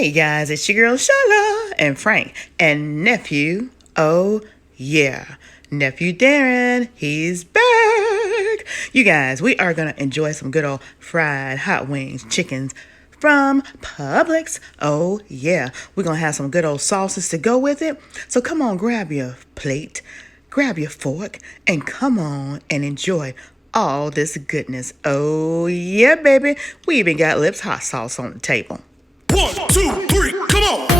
Hey guys, it's your girl Sheila and Frank and nephew. Oh yeah, nephew Darren, he's back. You guys, we are gonna enjoy some good old fried hot wings, chickens from Publix. Oh yeah, we're gonna have some good old sauces to go with it. So come on, grab your plate, grab your fork, and come on and enjoy all this goodness. Oh yeah, baby, we even got Lips hot sauce on the table. 1, 2, 3, come on!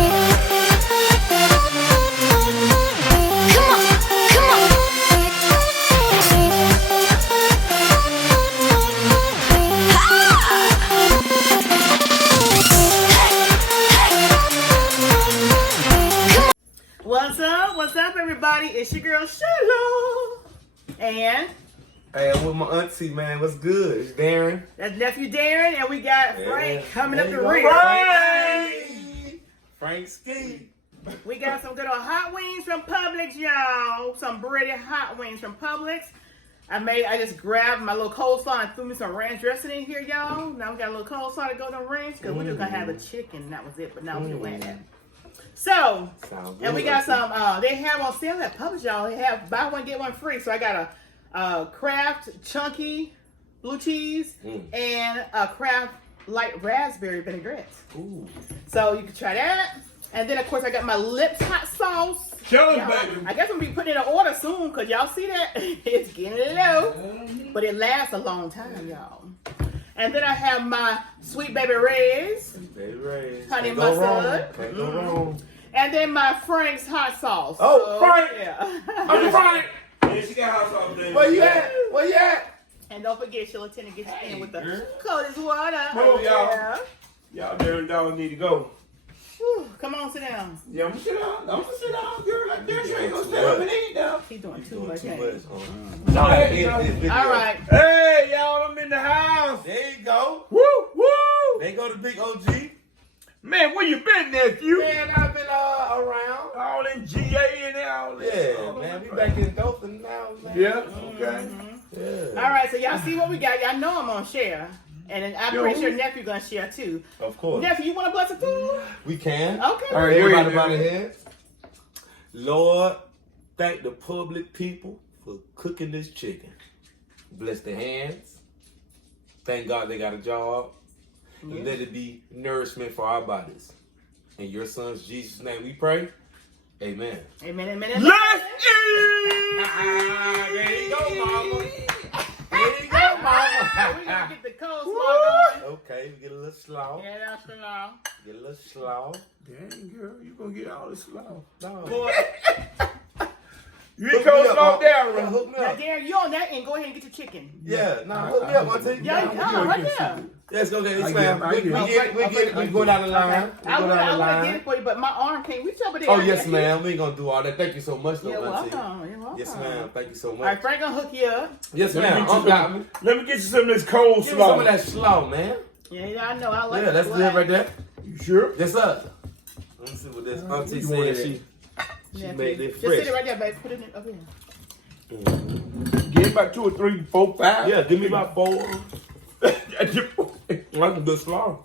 What's up, everybody? It's your girl Sheila. And hey, I'm with my auntie, man. What's good? It's Darren. that's nephew Darren, and we got Frank coming up the rear. Frank Ski. We got some good old hot wings from Publix, y'all. Some breaded hot wings from Publix. I just grabbed my little coleslaw and threw me some ranch dressing in here, y'all. Now we got a little coleslaw to go to ranch because we're just gonna have a chicken. That was it, but now we're doing that. So, and we got some, they have on sale at Publix, y'all. They have buy one, get one free. So I got a Kraft Chunky blue cheese and a Kraft light raspberry vinaigrette. Ooh. So you can try that. And then, of course, I got my Lips hot sauce. Tell Y'all, baby. I guess I'm going to be putting in an order soon because y'all see that? It's getting low. But it lasts a long time, y'all. And then I have my Sweet Baby Ray's. Baby Ray. Honey Can't go wrong. mustard. Can't go wrong. And then my Frank's hot sauce. Oh, Frank! Yeah. I'm Frank! Yeah, she got hot sauce there. Where you at? Where you at? And don't forget, Sheila Tender gets you in with the coldest water. Oh, y'all. Yeah. Y'all Darren dogs need to go. Whew, come on, sit down. Yeah, I'm gonna sit down. I'm gonna sit down, girl. Like Darren, you ain't gonna stand up and eat now. He's doing too much. Too ain't much, he? huh? All right. All right. Hey, y'all, I'm in the house. There you go. Woo, woo. There you go the big OG. Man, where you been, nephew? Man, I've been around. All in GA and all that. Yeah, man. We back in Dothan now, man. Yeah, okay. Yeah. All right, so y'all see what we got. Y'all know I'm gonna share. And then I'm pretty sure nephew gonna share too. Of course. Nephew, you wanna bless it too? We can. Okay. All right, everybody by the head. Lord, thank the public people for cooking this chicken. Bless their hands. Thank God they got a job. And let it be nourishment for our bodies. In your son's Jesus' name we pray. Amen. Amen, amen, amen. Let's eat! There you go, mama. There you go, mama. We're gonna get the coleslaw going. Okay, we get a little slaw. Yeah, that's for now. Get a little slaw. Dang, girl, you gonna get all this slaw. No. Boy, You ain't coleslaw Yeah, down, hook me now, up. Darren, you on that and go ahead and get your chicken. Yeah, nah, hook me up, auntie. Yeah, right there. Let's go get I this, get it, man. I get it. We get it. We go down the line. We I go would down the get line. it for you, but my arm can't reach over there. Oh, yes, ma'am. We ain't gonna do all that. Thank you so much, though, You're auntie. welcome. You're welcome. Yes, ma'am. Thank you so All right, much. Frank gonna hook you up. Yes, Let me ma'am. get you Got me. Let me get you some of this cold Give me some of slaw. that slaw, man. Yeah, I know. I like Yeah, it. that's good right there. You sure? Yes, sir. Let me see what this auntie You want said. that? She Yeah, made it just fresh. sit it right there, baby. Put it in over here. Give me about 2 or 3, 4, 5. Yeah, give me about 4. That's a good slaw.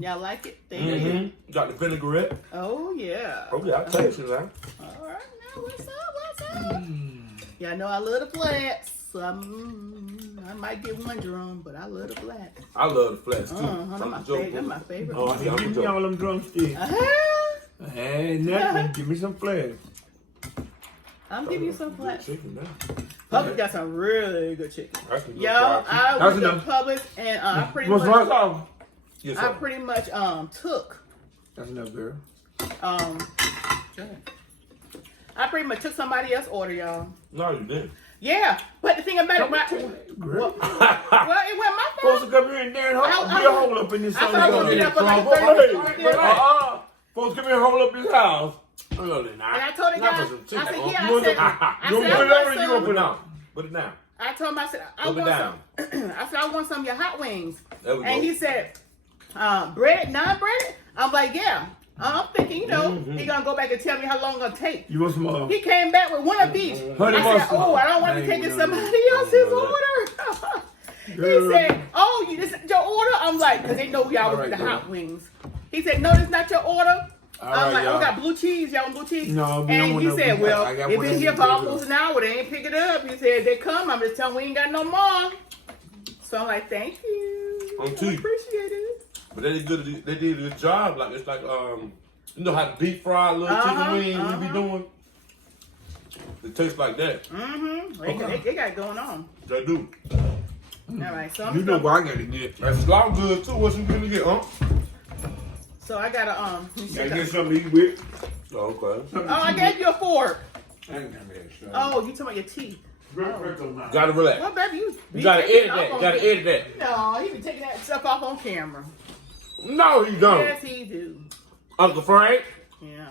Y'all like it? Thank you. Got the vinaigrette. Oh, yeah. Oh, yeah, I'll taste it, man. All right, now what's up? Yeah, I know I love the flats. So I might get one drum, but I love the flats. I love the flats, too. That's my favorite. Oh, Yeah, I'm give me joking. all them drumsticks. Hey, nothing. Give me some flesh. I'm giving you some flats. Chicken, man. Publix got some really good chicken. That's some good Yo, fried chicken. I That's went to enough. Publix and I pretty What's my much, sauce? Yes, I sir. pretty much took That's enough, girl. I pretty much took somebody else's order, y'all. No, you didn't. Yeah, but the thing about it, Girl. well, it wasn't my Supposed fault. to come here and there and I- be a hole up in this I thought I was gonna house. get up for like 30 minutes right there. Supposed to come here and hole up this house. No, they're not. And I told the Not guy, for some I chicken. said, Oh, yeah, You want I said, some- I you said, want I to put it want over or you some. want to Put put it it down. Put it down. I told him, I said, I Rub it want down. some. I said, I want some of your hot wings. There we go. And he said, breaded, non-breaded? I'm like, yeah. I'm thinking, you know, he gonna go back and tell me how long it's gonna take. You want some He came back with one of each. Honey I said, mustard. oh, I don't want to be I ain't taking gonna somebody do else's that. order. He Girl. said, oh, this is your order? I'm like, because they know we always All do right, the girl. hot wings. He said, no, that's not your order. All I'm right, like, y'all. oh, got blue cheese. Y'all want blue cheese? No, we don't and want he no said, blue- well, I got it one been of here them for blue almost an hour. They ain't pick it up. He said, they come. I'm just telling we ain't got no more. So I'm like, thank you. On I tea. appreciate it. But they did good. They did a good job. Like it's like you know how to deep fry a little chicken wing we be doing. It tastes like that. Mm-hmm. Okay. They got it going on. They do. All right, so You know what I gotta get. That slaw good too. What you gonna get, huh? So I gotta Gotta get something to eat with. Okay. Oh, I gave you a fork. I ain't got that stuff. Oh, you talking about your teeth? Gotta relax. Well, baby, You gotta edit that. You gotta edit that. No, he be taking that stuff off on camera. No, he don't. Yes, he do. Uncle Frank, Yeah.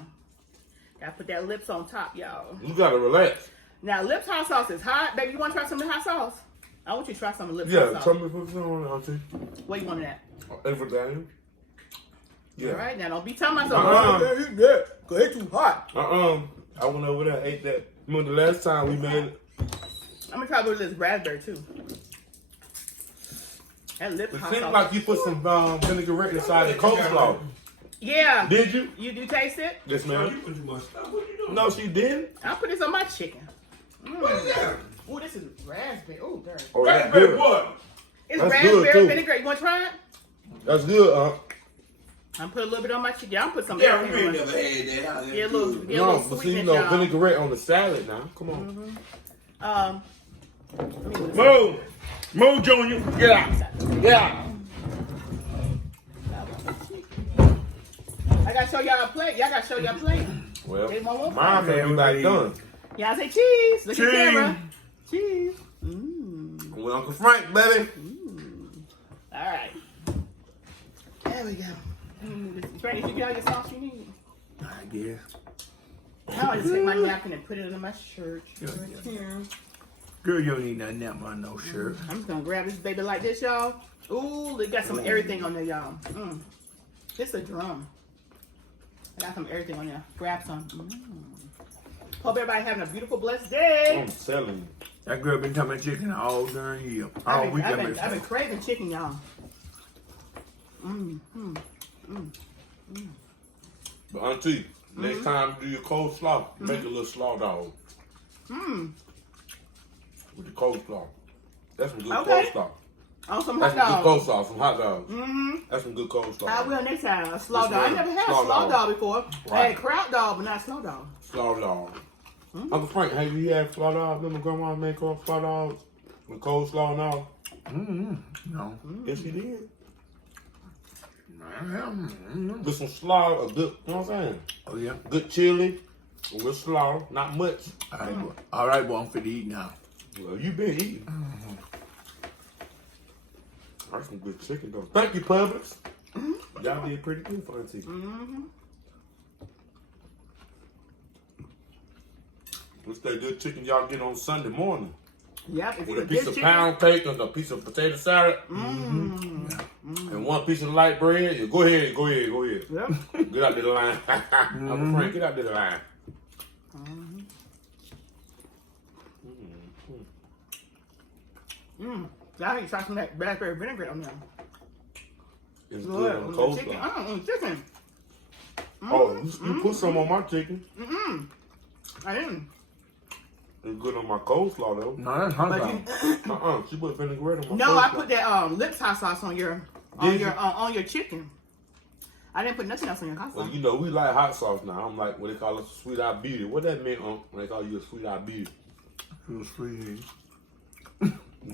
Gotta put that lips on top, y'all. you gotta relax. Now, lips hot sauce is hot. Baby, you want to try some of the hot sauce? I want you to try some of the lips Yeah, hot sauce. tell me put some on, Auntie. What you want that? Everything. Yeah. All right, now don't be telling myself. Uh-uh. Cause it's too hot. I went over there, ate that. Remember the last time we made it? I'm gonna try with this raspberry too. That lips It hot seemed sauce. like you put some vinaigrette inside the coleslaw. Yeah. Did you? You taste it? Yes, Man, you ma'am. put too much stuff. What you doing? No, she didn't. I'll put this on my chicken. What is that? Oh, this is raspberry. Oh, dirty. Oh, that's Raspberry good. what? It's That's good, raspberry too. vinaigrette. You want to try it? That's good, I'm put a little bit on my chicken. I'll put some. Yeah, we everything ain't on never had that. How Yeah, a that little, good? yeah, a No, little but see, sweetness, you know, y'all. vinaigrette on the salad now. Come on. Move. Move, Junior. Get out. Get out. I gotta show y'all a plate. Y'all gotta show y'all a plate. Well, They won't want mine that. everybody done. Y'all say cheese. Look at Cheese. camera. Cheese. Mmm. With Uncle Frank, baby. All right. There we go. Frank, did you get all your sauce you need? I guess. Now I just take my napkin and put it under my shirt. Yeah, Right yeah. here. Girl, you don't need nothing that on no shirt. I'm just gonna grab this baby like this, y'all. Ooh, they got some everything on there, y'all. This a drum. I got some everything on there. Grab some. Hope everybody having a beautiful, blessed day. I'm telling you. That girl been talking about chicken all during year. All I've weekend. been craving chicken, y'all. But Auntie, next time you do your coleslaw, make a little slaw dog. With the coleslaw. That's some good Okay. coleslaw. On some That's hot some good dogs. coleslaw, some hot dogs. That's some good coleslaw. I will next time. A slaw Yes, dog. I ma'am. never had Slaw a slaw dog. dog before. I Right. had kraut dog, but not slaw dog. Slaw dog. Uncle Frank, have you had slaw dog? Remember grandma made slaw dogs with coleslaw and all? No. Yes, she did. Mm-hmm. With some slaw, a good, you know what I'm saying? Oh, yeah. Good chili with slaw, not much. All right, boy, I'm fit to eat now. Well, you been eating. That's some good chicken though. Thank you, Publix. Y'all did pretty good for Auntie. What's that good chicken y'all get on Sunday morning? Yep. If With a it's piece good of chicken. pound cake and a piece of potato salad and one piece of light bread. Yeah, go ahead. Yep. Get out to the line. Uncle Frank, get out to the line. Y'all need to try some of that raspberry vinaigrette on there. It's Good. good on On the the chicken. coleslaw. Chicken. Oh, you put some on my chicken. I didn't. It's good on my coleslaw though. No, that's hot But dog. She put vinaigrette on my No, coleslaw. I put that lips hot sauce on your Did you? on your chicken. I didn't put nothing else on your hot sauce. Well, you know, we like hot sauce now. I'm like, what they call us sweet eye beauty. What that mean, when they call you a sweet eye beauty? It was sweet.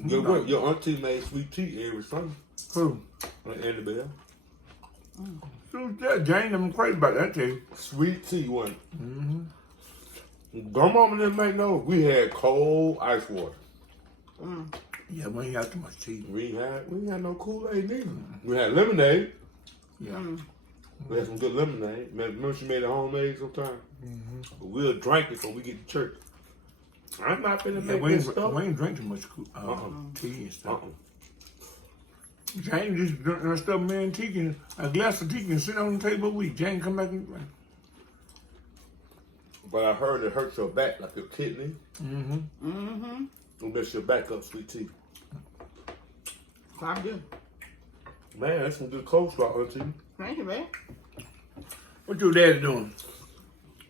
Good work. Your auntie made sweet tea every Sunday. Who? Annabelle. So that Jane, I'm crazy about that too. Sweet tea one. Grandmama didn't make no. We had cold ice water. Yeah, we ain't got too much tea. We ain't had no Kool-Aid neither. We had lemonade. Yeah. We had some good lemonade. Remember she made it homemade sometimes? But we'll drink it before we get to church. I'm not finna Yeah, make we this stuff. ain't drink too much tea and stuff. Uh-uh. Jane just drink that stuff, man. Tea can, a glass of tea can sit on the table a week. Jane come back and drink. But I heard it hurts your back, like your kidney. It mess your back up, sweet tea. I do. Man, that's some good coleslaw, Auntie. Thank you, man. What your daddy doing?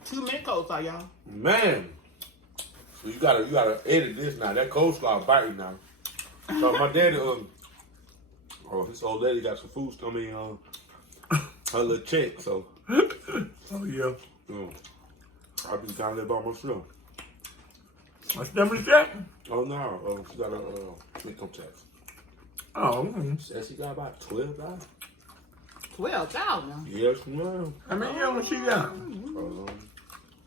2 minute coleslaw, y'all. Man. So you gotta edit this now. That coleslaw biting now. So my daddy, this old lady got some food coming in her little check, so Oh, yeah. I be trying to live by myself. A stimulus check? Oh no, she got a income tax. Oh, Says she got about $12. 12,000. Yes, ma'am. how many young she got?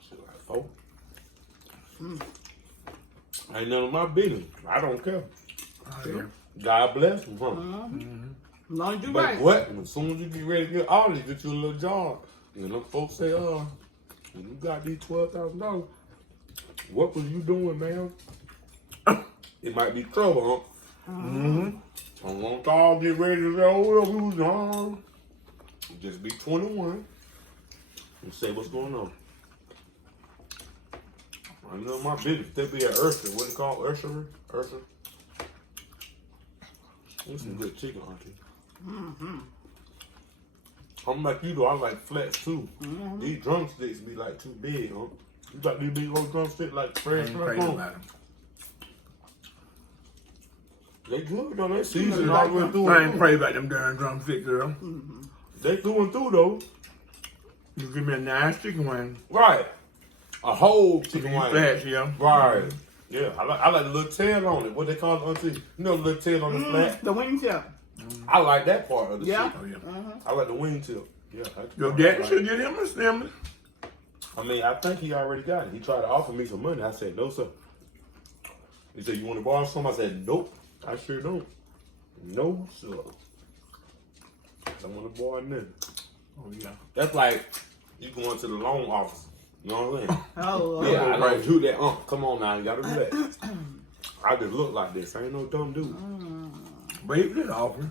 She like 4. Ain't none of my business. I don't care. Oh, yeah. God bless them, huh? As long as you But right. what? As soon as you get ready to get all this, get you a little job. You know, folks say, when you got these $12,000, what was you doing, man? It might be trouble, huh? I want y'all get ready to say, oh, we was young. Just be 21 and say what's going on. I know my business. They be at Ursula. What it called? Ursula? Ursula? That's some good chicken, auntie. I'm like you though, I like flats too. These drumsticks be like too big, huh? You got these big old drumsticks like fresh from. They good though, they seasoned all the way through. I ain't pray about them darn drumsticks, girl. They through and through though. You give me a nice chicken wing. Right. A whole chicken wing. Flats, yeah. Right. Yeah, I like the little tail on it. What they call it, auntie? You know the little tail on the flat? The wingtip. I like that part of the Yeah. chicken. Oh, yeah. I like the wingtip. Yeah. Your daddy should get him a stimulus. I mean, I think he already got it. He tried to offer me some money. I said, no, sir. He said, you want to borrow some? I said, nope. I sure don't. No, sir. I want to borrow nothing. Oh, yeah. That's like you going to the loan office. You know what I'm saying? Oh, Yeah, I know do that. Come on now, you gotta relax. I just look like this. I ain't no dumb dude. But he did offer.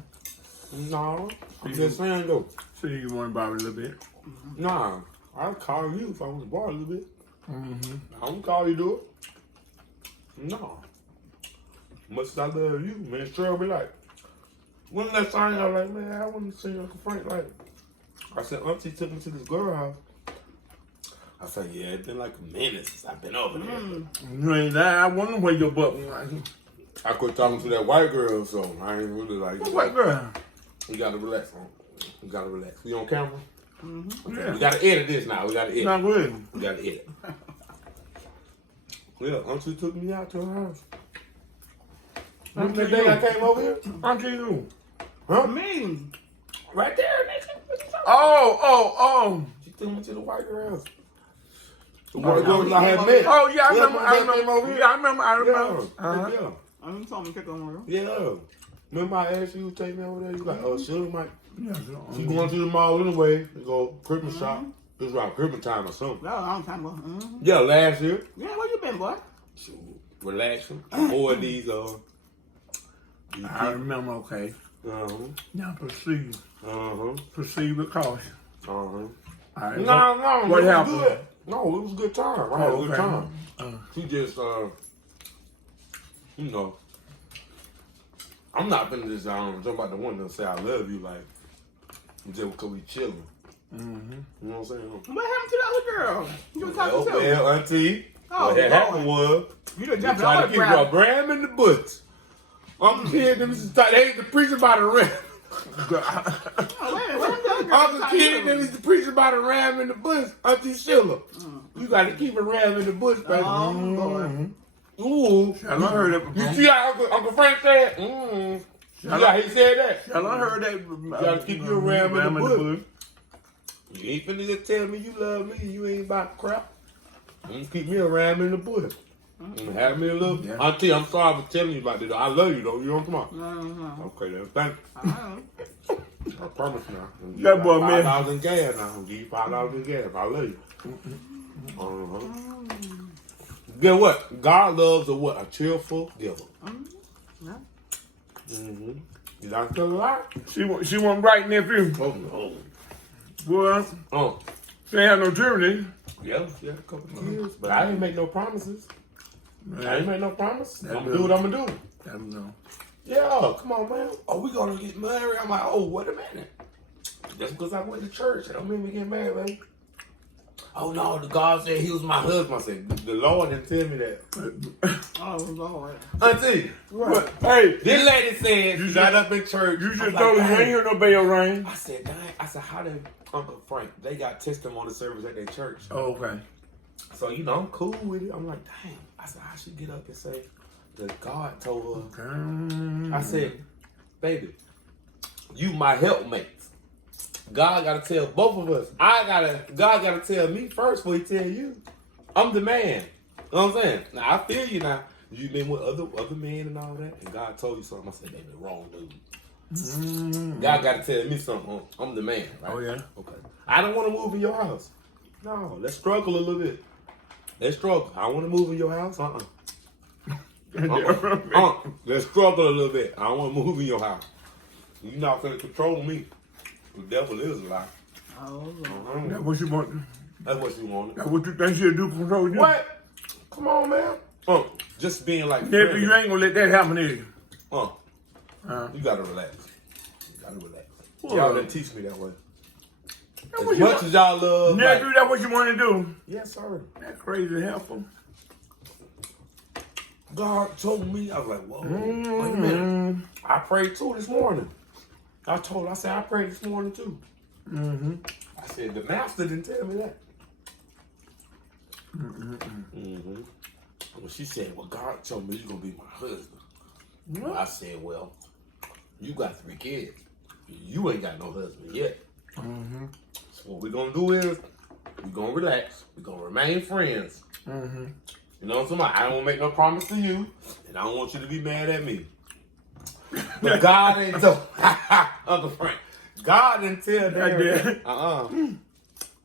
No, I'm just saying though. So you want to borrow a little bit. Nah, I'll call you if I want to borrow a little bit. I don't call you do it. No. Much as I love you, man, Cheryl be like, when that time I was like, man, I want to see Uncle Frank. Like, I said, Auntie took me to this girl house. I said, yeah, it's been like a minute since I've been over there. You ain't that. I wonder where your butt was. I quit talking to that white girl, so I ain't really like. What white girl? You gotta relax, on. You gotta relax. We on camera? Yeah. We gotta edit this now. We gotta edit. Not good. We gotta edit. Yeah, Auntie took me out to her house. Remember that day I came over here? Auntie who? Huh? Me. Right there, nigga. Oh. She took me to the white girl house. The white girl I had met. Oh, yeah, I remember. Came over here. Yeah, I remember. Yeah. You told me to take on her. Yeah. Remember I asked you to take me over there? You like, oh, Sheila might. Yeah, She going to the mall anyway to go Christmas shop. It was around Christmas time or something. That was a long time ago. Yeah, last year. Yeah, where you been, boy? Shoot, relaxing. Avoid these. I remember, okay. Now proceed. Proceed with caution. All right. No. What it was happened? good. No, it was a good time. I had a good okay. time. She just, you know, I'm not finna just jump out the window and say I love you, like, just because we chilling. You know what I'm saying? What happened to the other girl? You were talking to? Well, auntie, Oh, what had happened was, You done we jumped tried all to the keep crap. a ram in the bush. Uncle Kid, them used to talk, they used to preach about a ram. Uncle Kid, them used to preach about a ram in the bush. Auntie Sheila, you got to keep a ram in the bush, baby. Oh, boy. Ooh. I heard that before. You see how Uncle Frank said? You see how he said that? I heard that. You got to keep your ram in the bush. You ain't finna just tell me you love me. You ain't about crap. Keep me a ram in the bush. Have me a little. Yeah. Auntie, I'm sorry for telling you about this. I love you though. You don't come on. Okay, then. Thank you. I promise now. That boy, man. $5 in gas now. I'll give you $5 in gas. I love you. Get what? God loves a what? A cheerful giver. You not tell a lie? She wasn't right, nephew. Oh no. Boy, Oh. she ain't had no children, Yeah, a couple of years. But I didn't make no promises. did I didn't make no promise. That's I'm gonna do what I'm gonna do. I don't know. Yeah, come on, man. Oh, we gonna get married? I'm like, oh, wait a minute. Just because I went to church, I don't mean me get mad, man. Oh no, the God said he was my husband. I said, the Lord didn't tell me that. Oh, Lord. Auntie, What? Hey, this lady said she got up in church. you should told her you ain't hear no bell ring. I said, dang. I said, how did Uncle Frank, they got testimony service at their church. Oh, okay. So, you know, I'm cool with it. I'm like, dang. I said, I should get up and say that God told her. I said, baby, you my helpmates. God gotta tell both of us. God gotta tell me first before he tell you. I'm the man. You know what I'm saying? Now I feel you now. You been with other men and all that, and God told you something. I said, baby, wrong dude. God gotta tell me something. I'm the man, right? Oh yeah. Okay. I don't want to move in your house. No, let's struggle a little bit. Let's struggle. I want to move in your house. Let's struggle a little bit. I don't want to move in your house. You're not gonna control me. The devil is a lie. Oh, Lord. That's what you want. That's what you wanted. That's what you think she'll do to control you. What? Come on, man. Just being like Nephew, you ain't gonna let that happen to you. You gotta relax. You gotta relax. Well, Y'all didn't teach me that way. That's As much as y'all love, Nephew, like, that's what you want to do. yes, sir. That's crazy helpful. God told me. I was like, whoa, wait a minute. I prayed too this morning. I said, I prayed this morning too. I said, the master didn't tell me that. Well, she said, well, God told me you're going to be my husband. What? I said, well, you got 3 kids. You ain't got no husband yet. So what we're going to do is, we're going to relax. We're going to remain friends. You know what I'm talking about? I don't want to make no promise to you, and I don't want you to be mad at me. But God ain't tell Uncle Frank. God didn't tell that.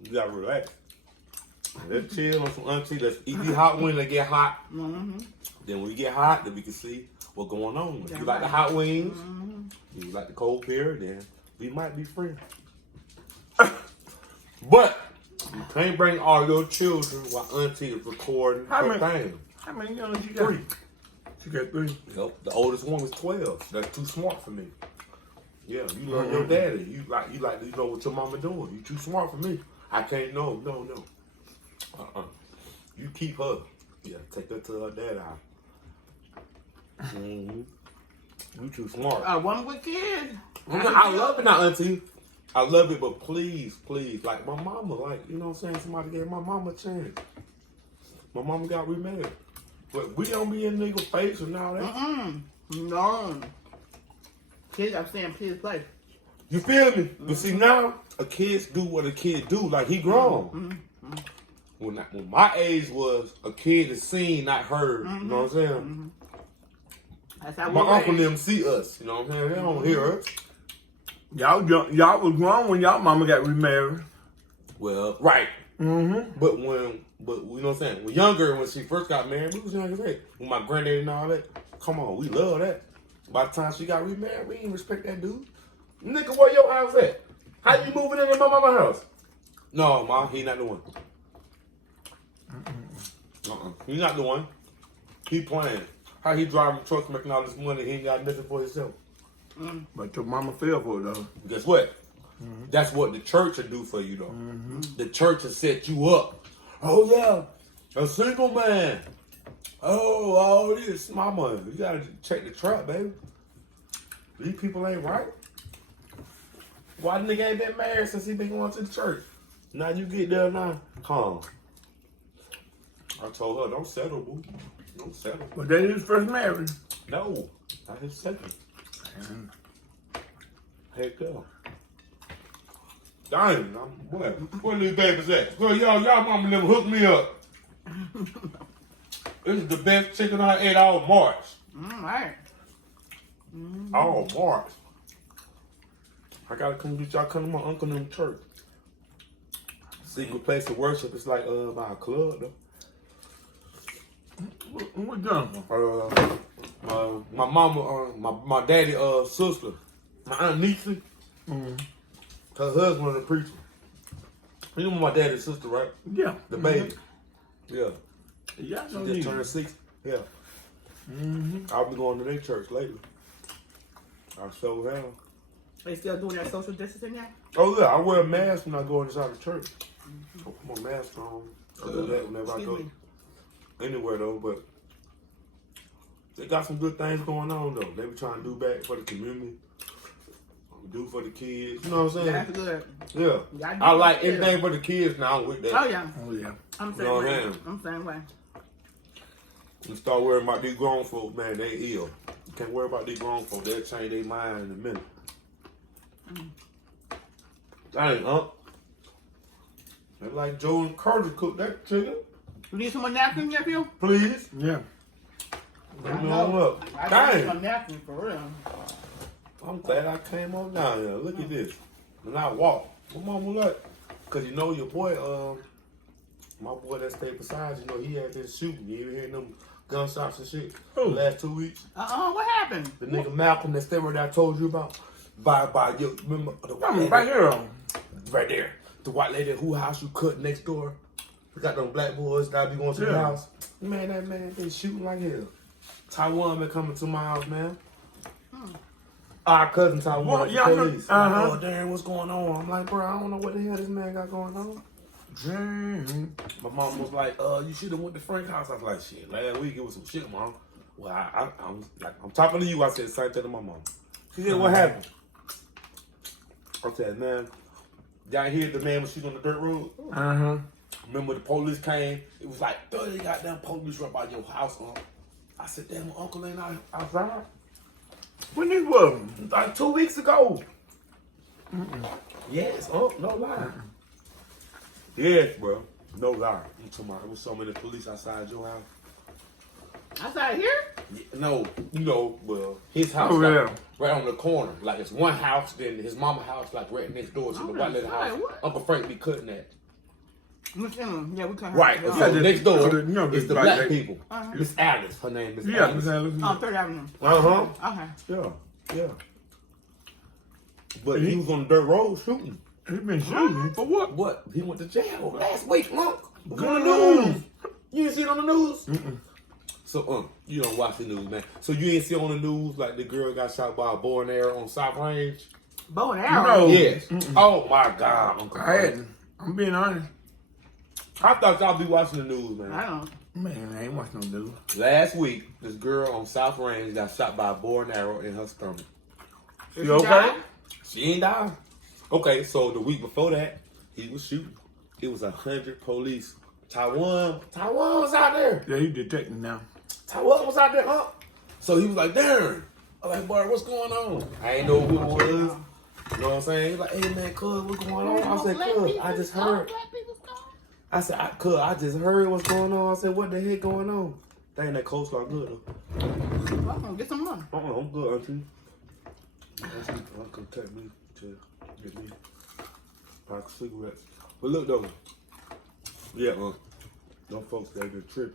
You gotta relax. Let's chill on some auntie. Let's eat these hot wings that get hot. Then when we get hot, then we can see what's going on. If you like the hot wings, if you like the cold beer, then we might be friends. But you can't bring all your children while auntie is recording her thing. How many young you got? 3. She got 3. Yep, the oldest one was 12. That's too smart for me. Yeah, you learn your daddy. You know what your mama doing. You too smart for me. I can't know. No. You keep her. Yeah, take her to her daddy house. You too smart. One with kids. I love it now, auntie. I love it, but please, like my mama, like, you know what I'm saying? Somebody gave my mama a chance. My mama got remarried. But we don't be in nigga face and all that. No. Kids, I'm saying kids play. You feel me? But see now, a kids do what a kid do. Like he grown. When my age was, a kid is seen, not heard. You know what I'm saying? That's how my uncle and them see us. You know what I'm saying? They don't hear us. Y'all was grown when y'all mama got remarried. Well, right. But you know what I'm saying? When younger, when she first got married, we was young as heck. With my granddaddy and all that. Come on, we love that. By the time she got remarried, we didn't respect that dude. Nigga, where your house at? How you moving in my mama's house? No, Ma, he not the one. He not the one. He playing. How he driving trucks, making all this money, he ain't got nothing for himself. But your mama fell for it, though. Guess what? That's what the church will do for you, though. The church will set you up. Oh, yeah, a single man. Oh, all this, mama. You gotta check the trap, baby. These people ain't right. Why the nigga ain't been married since he been going to the church? Now you get there now, calm. I told her, don't settle, boo. Don't settle. But that is his first marriage. No, not his second. Heck yeah. Dang, where these babies at? Girl, y'all mama never hooked me up. This is the best chicken I ate all March. All right. All March. I gotta come get y'all come to my uncle in the church. Secret place of worship. It's like by a club though. What done? My mama, my daddy, sister, my aunt Niecy, her husband was a preacher. You know my daddy's sister, right? Yeah. The baby. Yeah. Yeah, She just turned 6. Yeah. I'll be going to their church lately. I sure have. They still doing that social distancing yet? Oh yeah, I wear a mask when I go inside the church. I put my mask on. I do that whenever I go anywhere though, but they got some good things going on though. They be trying to do back for the community, do for the kids. You know what I'm saying? That's good. Yeah. I like anything for the kids now. I'm with that. Oh yeah. Oh yeah. I'm You know what same I'm way. saying? I'm same way. You start worrying about these grown folks, man, they ill. You can't worry about these grown folks. They'll change their mind in a minute. Dang, they like Joe and Carter cook that chicken. You need some more napkins, nephew? Please. Yeah. Bring me on up. I need Dang. some napkins for real. I'm glad I came on down here. Look at this. And I walk. What mama like? Cause you know your boy, my boy that stayed beside you, he had been shooting. You ever hear them gunshots and shit? The last 2 weeks. What happened? The nigga Malcolm that stayed that I told you about. By you remember the white lady? Right here. Right there. The white lady who house you cut next door. We got them black boys that be going to the house. Man, that man been shooting like hell. Taiwan been coming to my house, man. Our cousin Taiwan, yeah, police. uh-huh. Oh, Darren, what's going on? I'm like, bro, I don't know what the hell this man got going on. My mom was like, you should have went to Frank's house. I was like, shit, last week it was some shit, mom. Well, I'm talking to you. I said the same thing to my mom. She said, what happened? I said, man, y'all hear the man was shooting on the dirt road? Remember the police came? It was like 30 goddamn police right by your house, I said, damn, my uncle ain't outside. When this was? Like 2 weeks ago. Yes, no lie. Yes, bro, no lie. I'm talking about there was so many police outside your house. Outside here? Yeah, no, well, his house right on the corner. Like it's one house, then his mama house like right next door to the white lady house. What? Uncle Frank be cutting that. Yeah, we cut her. Right, Yeah. so next door it's is the black people. Miss Alice, her name is Alice. Oh, Third Avenue. Okay. Yeah. But he was on the dirt road shooting. He been shooting for what? What? He went to jail last week, Monk. On the news. You didn't see it on the news? So, you don't watch the news, man. So you didn't see on the news like the girl got shot by a bow and arrow on South Range? Bow and arrow? No. Yes. Oh my God, Uncle Frank. I'm being honest. I thought y'all be watching the news, man. I don't. Man, I ain't watching no news. Last week, this girl on South Range got shot by a bow and arrow in her stomach. You okay? She ain't died. Okay, so the week before that, he was shooting. It was 100 police. Taiwan was out there. Yeah, he detecting now. Taiwan was out there, huh? So he was like, Darren. I'm like, boy, what's going on? I ain't know who it was. You know what I'm saying? He's like, hey, man, cuz, what's going on? I said, cuz, I just heard. I said, cuz, I just heard what's going on. I said, what the heck going on? Dang, that coleslaw good, though. I'm gonna get some more. I'm good, auntie. Uncle take me to get me a pack of cigarettes. But look, though. Yeah, them folks, they been tripping.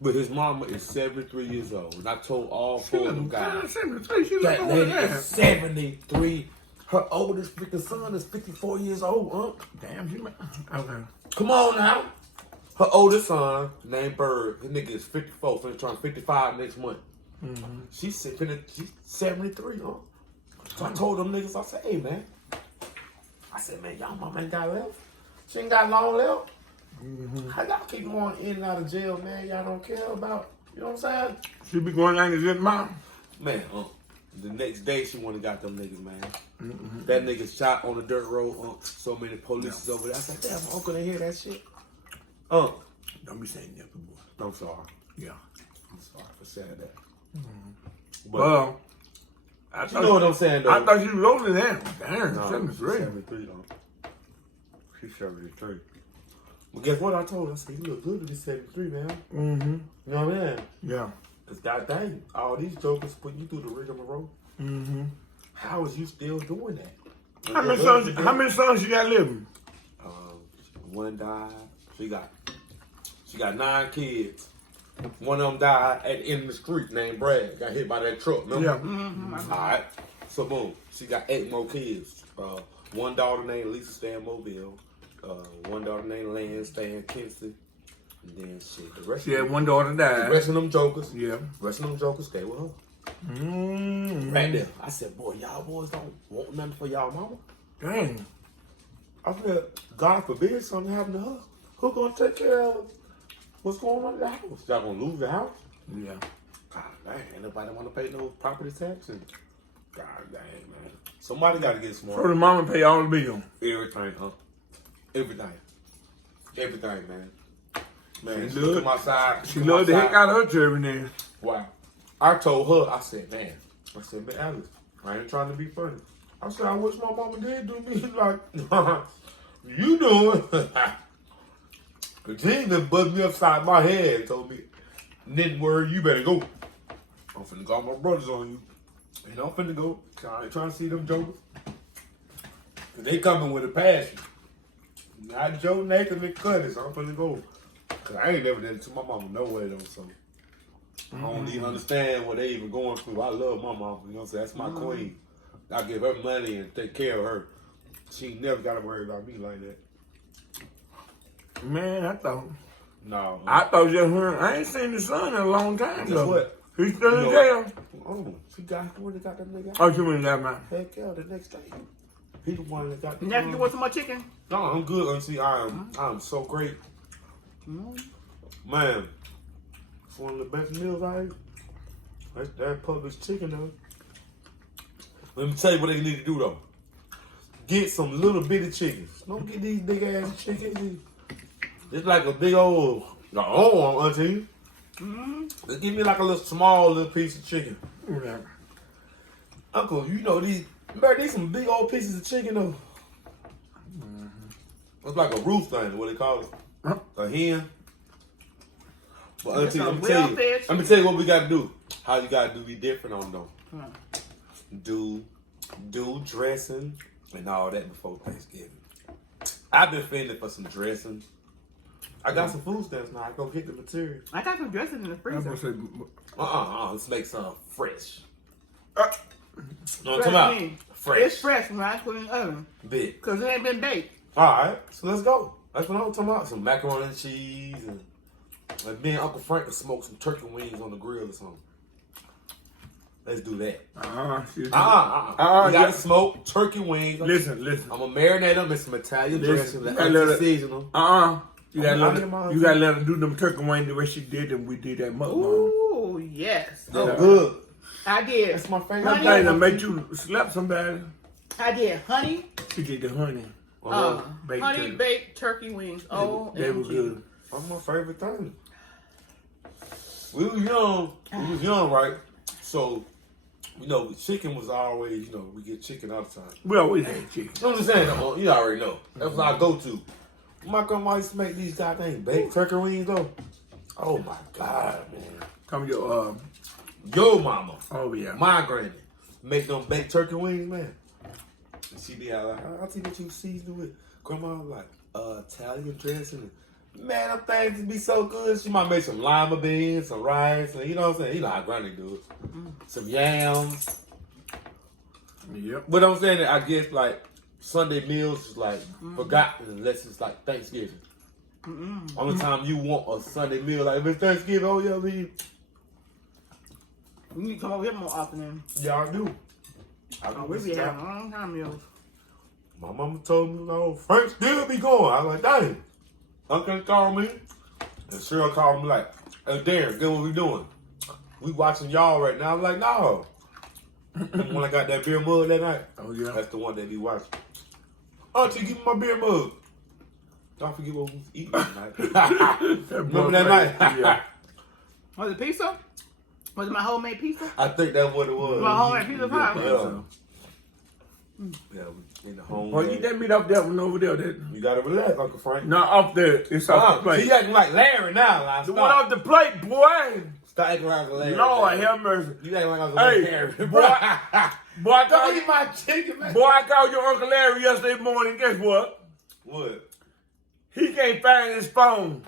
But his mama is 73 years old. And I told all four of them guys. 73, she That was lady over is 73. Her oldest freaking son is 54 years old, Damn, she okay. Come on now. Her oldest son, named Bird, his nigga is 54, finna turn 55 next month. She's 73, So I told them niggas, I said, hey, man. I said, man, y'all mama ain't got left. She ain't got long left. How y'all keep going in and out of jail, man? Y'all don't care about, you know what I'm saying? She be going angry with mom. Man, the next day she went and got them niggas, man. That nigga shot on the dirt road. So many police over there. I said, damn, my uncle didn't hear that shit. Don't be saying that, boy. I'm sorry. Yeah. I'm sorry for saying that. Well, You know what I'm saying, though? I thought you was older than that. Damn, No, 73. 73, though. She's 73. But guess what I told her? I said, you look good to be 73, man. You know what I mean? Yeah. Because god dang, all these jokers putting you through the rigmarole. How is you still doing that? How many sons you got living? One died. She got 9 kids. One of them died at the end of the street named Brad. Got hit by that truck, remember? Yeah. All right. So boom, she got 8 more kids. One daughter named Lisa stay in Mobile. One daughter named Lynn stay in Kinston. And then shit, the rest She had of them, one daughter the died. rest of them jokers. Yeah. The rest of them jokers stay with her. Right there. I said, boy, y'all boys don't want nothing for y'all mama. Dang. I said, God forbid something happen to her. Who gonna take care of what's going on in the house? Y'all gonna lose the house? Yeah. God dang, ain't nobody wanna pay no property taxes. God dang, man. Somebody gotta get smart. So the mama pay all the bills. Everything, huh? Everything. Everything, man. Man, She she loved- come outside. She loved the heck out of her children then. Wow. I told her, I said, man, Alex, I ain't trying to be funny. I said, I wish my mama did do me like you doing. The team that buzzed me upside my head and told me, Nitty word, you better go. I'm finna call my brothers on you. And I'm finna go. I ain't trying to see them jokers. Cause they coming with a passion. Not Joe, Nathan, and Cuddy, so I'm finna go. Cause I ain't never did it to my mama no way though, so. I don't even understand what they even going through. I love my mama, you know what I'm saying? That's my queen. I give her money and take care of her. She never got to worry about me like that. Man, I thought just her. I ain't seen the son in a long time. Guess though. what? He's still in You know- jail. Oh, she got the one that got that nigga out. Oh, she went that man. Heck yeah, the next day. He the one that got the Nephew, you want some more chicken? No, I'm good. Auntie. I'm so great. Man, it's one of the best meals I ate. That's that Publix chicken though. Let me tell you what they need to do though. Get some little bitty chickens. Don't get these big ass chickens. It's like a big old auntie. Just give me like a little small little piece of chicken. Yeah. Uncle, you know these some big old pieces of chicken though. It's like a roof thing, what they call it. A hen. But auntie, That's a let me tell you what we gotta do. How you gotta be different on them. Do dressing and all that before Thanksgiving. I've been feeling for some dressing. I got some food stamps now. I go get the material. I got some dressing in the freezer. Let's make some fresh. No, Fresh come out. mean. Fresh. It's fresh when I put it in the oven. Big. Because it ain't been baked. Alright, so let's go. That's what I'm talking about. Some macaroni and cheese and me and Uncle Frank can smoke some turkey wings on the grill or something. Let's do that. We gotta smoke turkey wings. Listen. I'm gonna marinate them in some Italian dressing. You Season them. You gotta let her do them turkey wings the way she did them. We did that mukbang. Ooh, yes. They're good. I did. That's my favorite. That thing that make you slap somebody. I did honey. She did the honey. Baked Honey turkey. baked turkey wings. Oh, They was good. That's my favorite thing. We was young, right? So, chicken was always, we get chicken all the time. We always had chicken. I'm just saying, you already know. That's what I go to. My grandma used to make these goddamn baked turkey wings, though. Oh, my God, man. Come your Yo mama. Oh, yeah. My granny. Make them baked turkey wings, man. And she be like, I'll tell you what you season with. Grandma was like, Italian dressing. Man, them things would be so good. She might make some lima beans, some rice, and you know what I'm saying? You know how granny do it. Some yams. Yep. But I'm saying that I guess like Sunday meals is like forgotten unless it's like Thanksgiving. Only time you want a Sunday meal, like if it's Thanksgiving, oh yeah, we need to come over here more often then. y'all do. We be having long time meals. My mama told me, no, Frank still be going. I was like, dang. Uncle called me, and Sheila called me like, hey, Darren, guess what we doing? We watching y'all right now. I'm like, no. When I got that beer mug that night, Oh, yeah. that's the one they be watching. Auntie, give me my beer mug. Don't forget what we was eating that night. Remember that night? Yeah. Was it pizza? Was it my homemade pizza? I think that's what it was. My homemade pizza pie? Yeah, we in the home. Well, eat that meat off that one over there. That, You gotta relax, Uncle Frank. no, off there. It's off the plate. He acting like Larry now. Like, The one off the plate, boy. Stop acting like Larry. Lord have mercy. You acting like I was Hey, Larry. boy, I Don't called, eat my chicken, man. boy, I called your Uncle Larry yesterday morning. Guess what? What? He can't find his phone.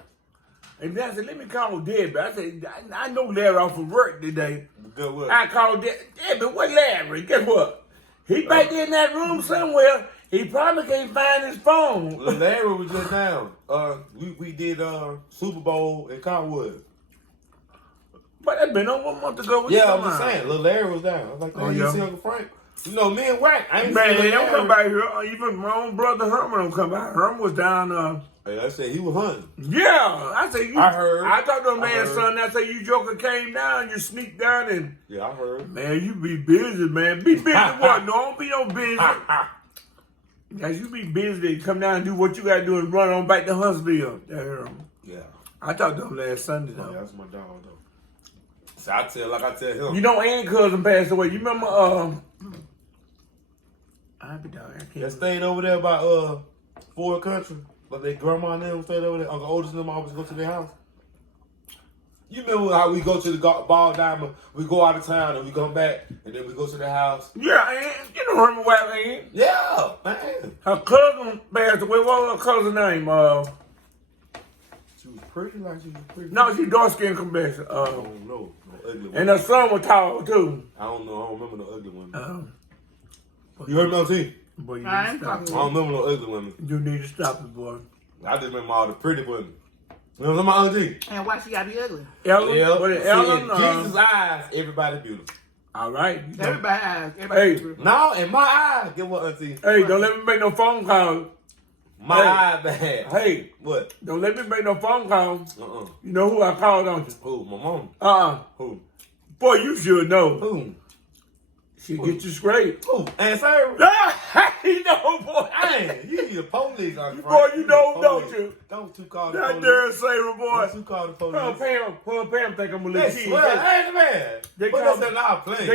And then I said, let me call Debbie. I said, I know Larry off from work today. Good work. I called Debbie. What Larry? Guess what? He back in that room somewhere. He probably can't find his phone. Larry was just down. We did Super Bowl in Cottonwood. But that been over a month ago. What you Yeah, I'm talking just about? saying. Little Larry was down. I was like, Oh, you yeah. see Uncle Frank? You know, me and Wack. I ain't Man, seen they Lil don't come Larry. back here. Even my own brother Herman don't come back. Herman was down. Hey, I said he was hunting. Yeah, I say you. I heard. I talked to a I man, heard. son. I say you joker came down. You sneaked down and Yeah, I heard. man, you be busy, man. Be busy. What? No, don't be no busy. Guys, you be busy. Come down and do what you gotta do and run on back to Huntsville. Yeah. I talked to him last Sunday though. Yeah, that's my dog, though. So I tell him. You know, Aunt cousin passed away. You remember? I be down. I That can't. stayed over there by Ford Country. But their grandma and them stayed over there. Uncle Otis and them always go to their house. You remember how we go to the ball diamond, we go out of town and we come back and then we go to the house? Yeah, Aunt. You know Herman White Aunt. Yeah, man. Her cousin passed away. What was her cousin's name? She was pretty, like she was pretty. No, she dark skin complexion. I don't know. No ugly one. And her son was tall too. I don't know. I don't remember no ugly women. But You heard me on T? Boy, you I need ain't to stop fucking it. I don't remember no ugly women. You need to stop it, boy. I just remember all the pretty women. You know what I'm talking about, And why she gotta be ugly? Ellen, Yeah. but See, Ellen, in Jesus' eyes, everybody beautiful. all right. Everybody has. Everybody Hey. beautiful. Now, in my eyes, get what, Auntie? Hey, don't let me make no phone calls. My Hey. eye bad. Hey, What? don't let me make no phone calls. Uh-uh. You know who I called, don't you? Who? My mom. Who? Boy, you should know. Who? She get you straight. Who? And sir, You know, boy. dang, you need the police on you. Boy, you know, don't you? Don't too call the That police. damn saver, boy. Don't too call the police. Her and Pam think I'm a little They kid. swear, I ain't the man. They Put call us me- in our place.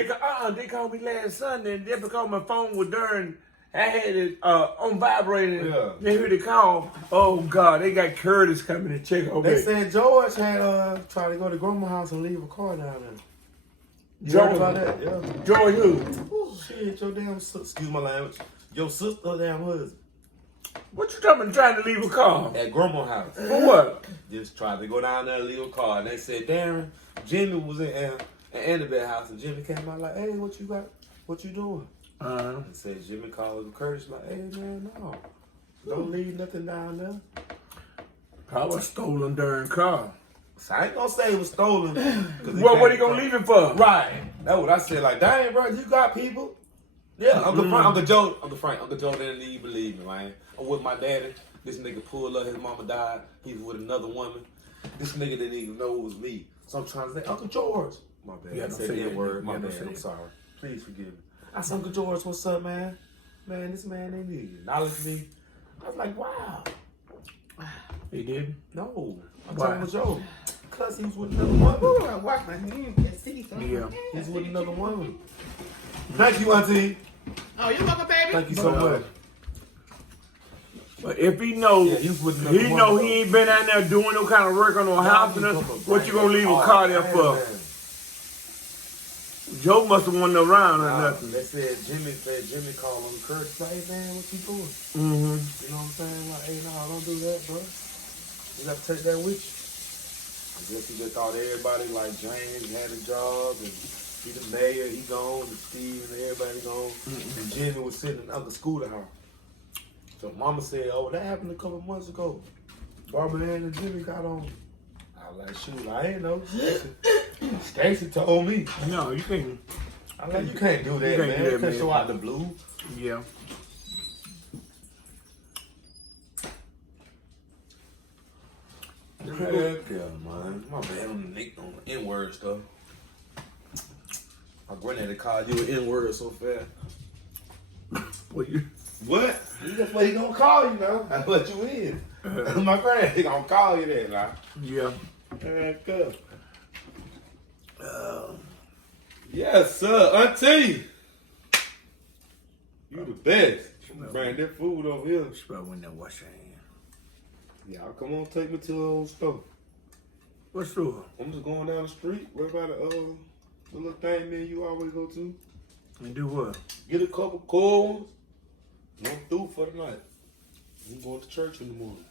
They called me last Sunday, and then because my phone was during, I had it on vibrating. Yeah. They heard the call. Oh God, they got Curtis coming to check over They there. said George had tried to go to grandma's house and leave a car down there. You George. heard about that? Yeah. George who? Ooh, shit, your damn sister, excuse my language, your sister damn husband What you talking about trying to leave a car? at grandma's house. For what? Just tried to go down there and leave a car. And they said, Darren, Jimmy was in Annabelle's house. And Jimmy came out like, hey, what you got? What you doing? And said, Jimmy called Curtis like, hey, man, no. Don't leave nothing down there. Probably a stolen darn car. So I ain't gonna say it was stolen. Well, what he gonna leave it for? Right. That's what I said. Like, dang, bro, you got people. Yeah, Uncle Frank, Uncle Joe didn't even believe me, man. I'm with my daddy. This nigga pulled up, his mama died. He was with another woman. This nigga didn't even know it was me. So I'm trying to say, Uncle George. My bad. Yeah, I don't said say that that. word. My Yeah, don't bad. say I'm that. sorry. Please forgive me. I said, Uncle George, what's up, man? Man, this man ain't need to acknowledge me. I was like, wow. He did. No. I'm Why? talking with Joe. Because he was with another woman. Ooh, I watch my name and see something. Yeah. He's with another woman. Thank you, Auntie. Oh, you welcome, baby? Thank you so much. But if he knows, Yeah, he was with another he know woman. he ain't been out there doing no kind of work on no house and nothing. What you gonna leave a car there for? Joe must have won around or nothing. They said Jimmy called him Curtis, like, hey man, what you doing? Mm-hmm. You know what I'm saying? Like, hey, no, don't do that, bro. You gotta take that with you. I guess he just thought everybody like James had a job and he the mayor, he gone, and Steve and everybody gone. And Jimmy was sitting in Uncle Scooter house. So mama said, oh, that happened a couple months ago. Barbara Ann and Jimmy got on. I was like, shoot, I ain't know. Stacy told me. No, you can't. I'm like, you can't do that, You can't man. do that, You can't man. show out the blue. Yeah. Heck yeah, man. My bad on the N-word stuff. My granddaddy called you an N-word so fast. Well, you. What? That's what he gonna call you now. That's what you is. My granddaddy gonna call you that now. Yeah. Heck yeah. Yes, sir. Auntie. You the best. Bring that food over here. She probably went there and wash her hands. Y'all come on, take me to the old store. What's wrong? I'm just going down the street. Right by the little thing man you always go to. And do what? Get a couple cold ones. And I'm through for the night. I'm going to church in the morning.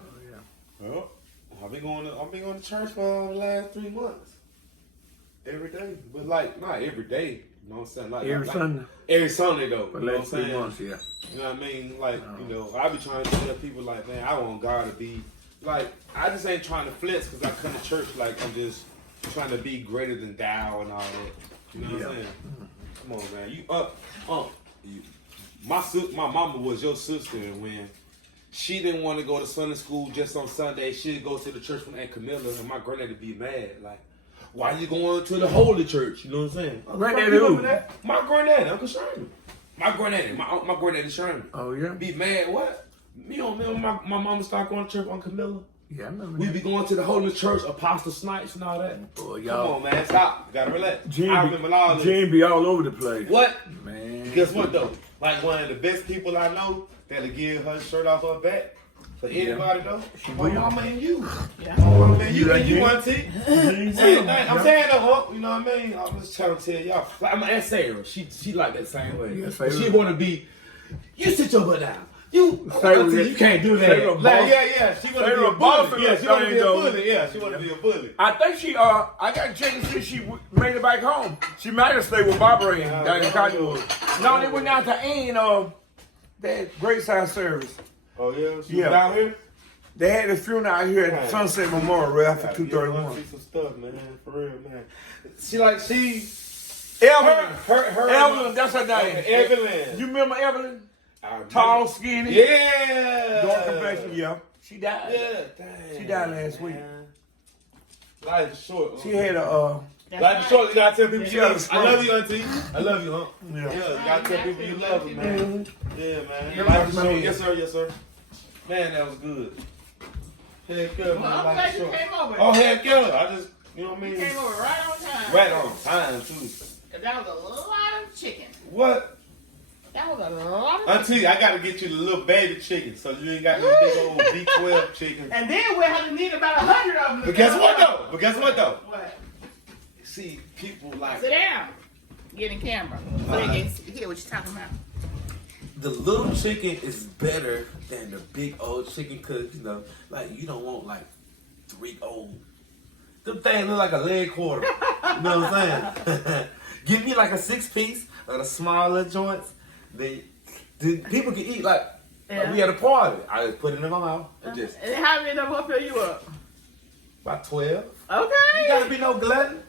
Oh yeah. Well, I've been going to church for the last 3 months. Every day. But like not every day. You know what I'm saying? Like Every Sunday. Every Sunday though. For You the know what I'm last 3 saying? months, yeah. You know what I mean? Like, you know, I be trying to tell people like, man, I want God to be like, I just ain't trying to flex because I come to church like I'm just trying to be greater than thou and all that. You know what I'm saying? Come on, man. My mama was your sister, and when she didn't want to go to Sunday school just on Sunday, she'd go to the church from Aunt Camilla, and my granddad would be mad. Like, why you going to the holy church? You know what I'm saying? Granddaddy who? My granddad, Uncle Sherman. My granddaddy Sherman. Oh, yeah? Be mad, what? Me on my mama started going to church on Camilla. Yeah, I remember We that. be going to the holy church, Apostle Snipes and all that. Oh, Come y'all. on, man. Stop. You gotta relax. I Gene remember all this. Gene be all over the place. What? Man. Guess what, though? Like, one of the best people I know that'll give her shirt off her back for anybody, though. My mama and you. Yeah. Mama and you like and you, Gene? auntie. Gene, I'm saying though, Hunk, you know what I mean? I'm just trying to tell y'all. Like, I'm Aunt Sarah. She like that same way. Yeah, She Sarah. want to be, you sit your butt down. You, Sarah, auntie, you can't do that. Sarah Like, boss- yeah. She want to be Sarah a boss bully. in Yeah, that she want to thing, be a though. bully. Yeah, she want to be a bully. I think she, I got to check and see if she made it back home. She might have stayed with Barbara down in Cottonwood. No, they went down to Ann, that Great Side service. Oh, yeah? She Yeah. was down here? They had a funeral out here at Sunset Memorial right after Yeah, 231. see some stuff, man. For real, man. Evelyn. Her Evelyn, that's her name. Evelyn. You remember Evelyn? I remember. Tall, skinny. Yeah. Dark complexion, yeah. She died. Yeah, dang. She died last week. Man. Life is short. She had a, Life is short. You gotta tell people She you had love a them. I love you, auntie. I love you, huh? yeah. Yeah, you gotta tell people you love them, man. Yeah, man. Yeah, Life is man. short. Yes, sir. Yes, sir. Man, that was good. Heck yeah, man. Well, I'm Life glad is you short. came over. Oh, heck yeah. I just, you know what I You mean? came over right on time. Right on time, too. 'Cause that was a lot of chicken. What? That was a lot of Auntie, I gotta get you the little baby chicken, so you ain't got no big old B12 chicken. And then we'll have to need about 100 of them. But guess what though? What? See, people like Sit down. Get in camera. So they can hear what you're talking about. the little chicken is better than the big old chicken, cause you know, like you don't want like 3 old. Them things look like a leg quarter. You know what I'm saying? Give me like a 6-piece of the smaller joints. The people can eat like we at a party. I just put it in my mouth and just And how many of them will fill you up? about 12. Okay. You gotta be no glutton.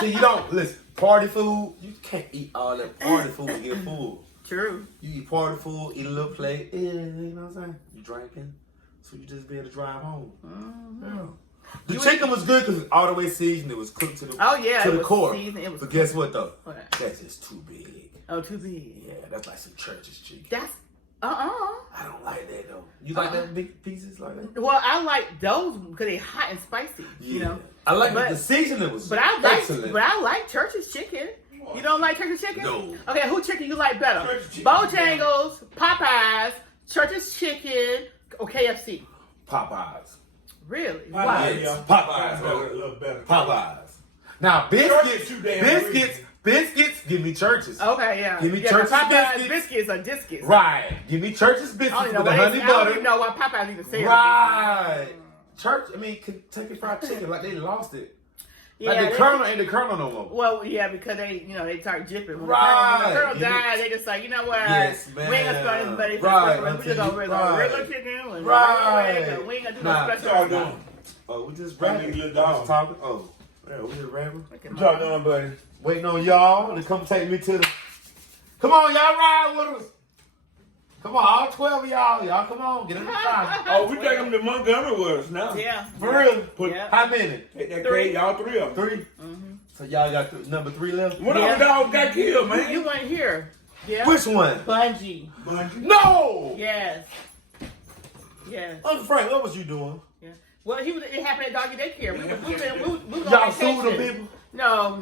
See, you don't listen. Party food, you can't eat all that party food and get full. True. You eat party food, eat a little plate, you know what I'm saying? You drinking, so you just be able to drive home. Mm-hmm. The chicken was good because all the way seasoned. It was cooked to the it the was core. seasoned, it was But guess what though? What? That's just too big. Oh, too big. Yeah, that's like some church's chicken. That's I don't like that though. You like that big pieces like that? Well, I like those because they're hot and spicy. Yeah. You know. I like But- the seasoning was But I like, excellent. Church's chicken. You don't like Church's chicken? No. Okay, who chicken you like better? Church's chicken. Bojangles, Popeyes, Church's chicken, or KFC? Popeyes. Really? Popeyes. Why? Yes, Yeah. Popeyes, A bro. little better. Popeyes. Now Church's too damn biscuits. Give me churches. Okay, yeah. Give me yeah, Church's Popeyes biscuits. are biscuits. Right. Give me churches I biscuits don't, with even the know honey I don't butter. even know why Popeyes even say Right. Church. I mean, Kentucky Fried Chicken. Like they lost it. Yeah, Like the they- Colonel ain't the Colonel no more. Well, yeah, because they start jipping. When Right. the Colonel Give me- died, they just like, you know what? Yes, We ain't gonna spend man. this money for Right, this. We just gonna right. go regular chicken and Right. regular egg. We ain't gonna do Nah, no What y'all special. doing? Oh, we just Right, rapping. nigga, little dog. Just talking. Oh, yeah, we just rapping. What y'all doing, buddy? Waiting on y'all to come take me to the. Come on, y'all ride with us. Come on, all 12 of y'all. Y'all come on, get in the car. Oh, we take them to Montgomery with us now. Yeah. For real. Put Yeah. How many? Take that 3. cake, y'all 3 of them. 3. So y'all got number 3 left. What Yeah. other dog got killed, man? You weren't here. Yeah. Which one? Bungee. Bungie. No. Yes. Yes. Uncle Frank, what was you doing? Yeah. Well, it happened at doggy daycare. We was on Y'all sued them vacation. people. No.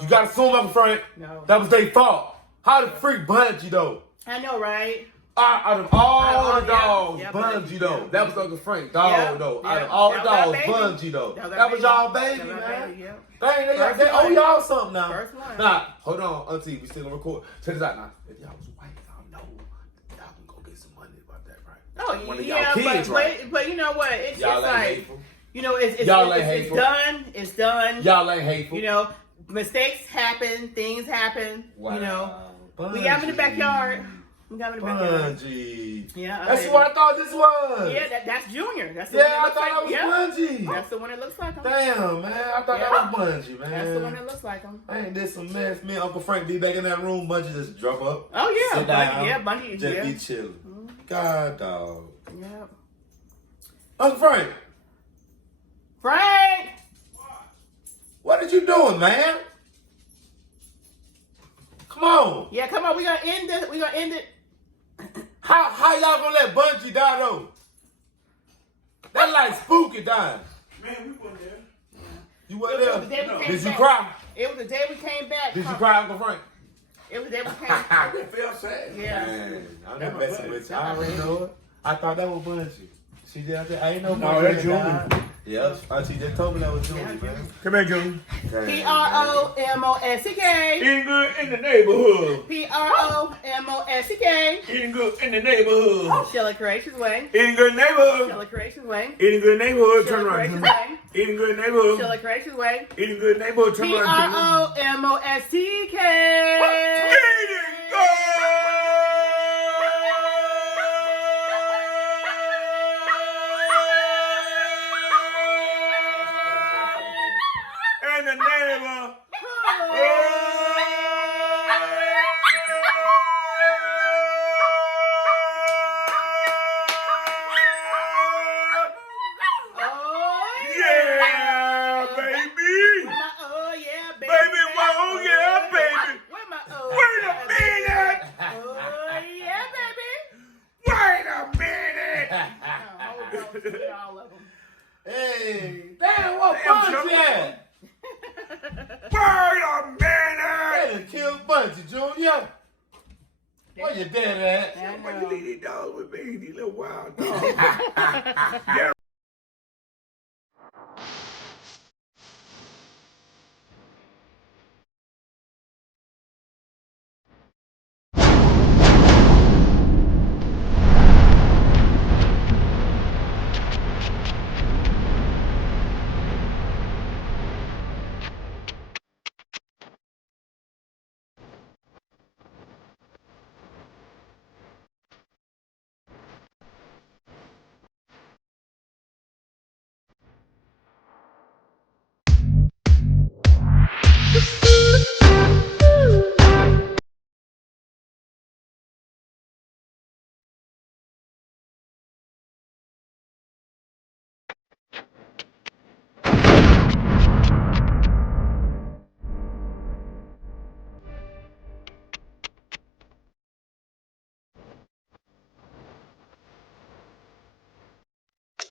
You got to sue them, Uncle Frank. No. That was their fault. How the freak Bungie though? I know, right? Out of all Out of the all- dogs, yeah, Bungie yeah. though. That was Uncle Frank dog Yeah, though. yeah. Out of all the That was our dogs, baby. Bungie though. That was our That was baby. y'all baby, That was our man. baby, yeah. Dang, First they owe one. y'all something now. First one. Nah, hold on, Auntie, we still gonna record. Check this out now. If y'all was white, y'all know y'all can go get some money about that, right? Oh, One of yeah, y'all kids, right? but you know what? It's Y'all just ain't like, hateful. you know, it's Y'all ain't hateful. done. It's done. Y'all ain't hateful. You know, mistakes happen. Things happen. Wow. You know, we got them in the backyard. We got in the backyard. Bungie. Yeah. That's what I thought this was. Yeah, that's Junior. That's the Yeah, one I that thought looks that like, was Bungie. That's the one that looks like him. Damn, man. I thought that was Bungie, man. That's the one that looks like him. Ain't this some mess? Me and Uncle Frank be back in that room. Bungie just jump up. Oh yeah, sit down, Bungie. Yeah, Bungie. just Yeah. be chilling. God, dog. Yeah. Uncle Frank, Frank. what are you doing, man? Come on. Yeah, come on. We gonna end this. We gonna end it. How y'all gonna let Bungie die though? That like spooky dying. Man, we went there. You were It was there? the day we came Did you back. cry? It was the day we came back. Did you cry, Uncle Frank? It was the day we came. I just felt sad. Yeah. Man, I'm That not was messing Bungie. with you. I already know it. I thought that was Bungie. She did. I ain't know No, Bungie that's had Junior. died. Yeah, she just told me that was Junior, man. Come here, Junior. PROMOSTK. Eating good in the neighborhood. PROMOSTK. Eating good in the neighborhood. Sheila Creations Way. Eating good neighborhood. Sheila Creations Way. Eating good neighborhood. Turn Sheila around. Creations Junior. Way. Eating good neighborhood. Sheila Creations Way. Eating good neighborhood. Turn around. Junior. PROMOSTK. Eating good. And the neighbor. Yeah, baby. Oh yeah, baby. Baby, oh yeah, baby. Where my oh? Wait a minute. Oh yeah, baby. Wait a minute. Oh, hold on, all of them. Hey, damn, what Damn, Bungie Junior. at? Wait a minute. They done killed Bungie, Junior. Where your dad at? I Why know. you leave these dogs with me, these little wild dogs? Yeah.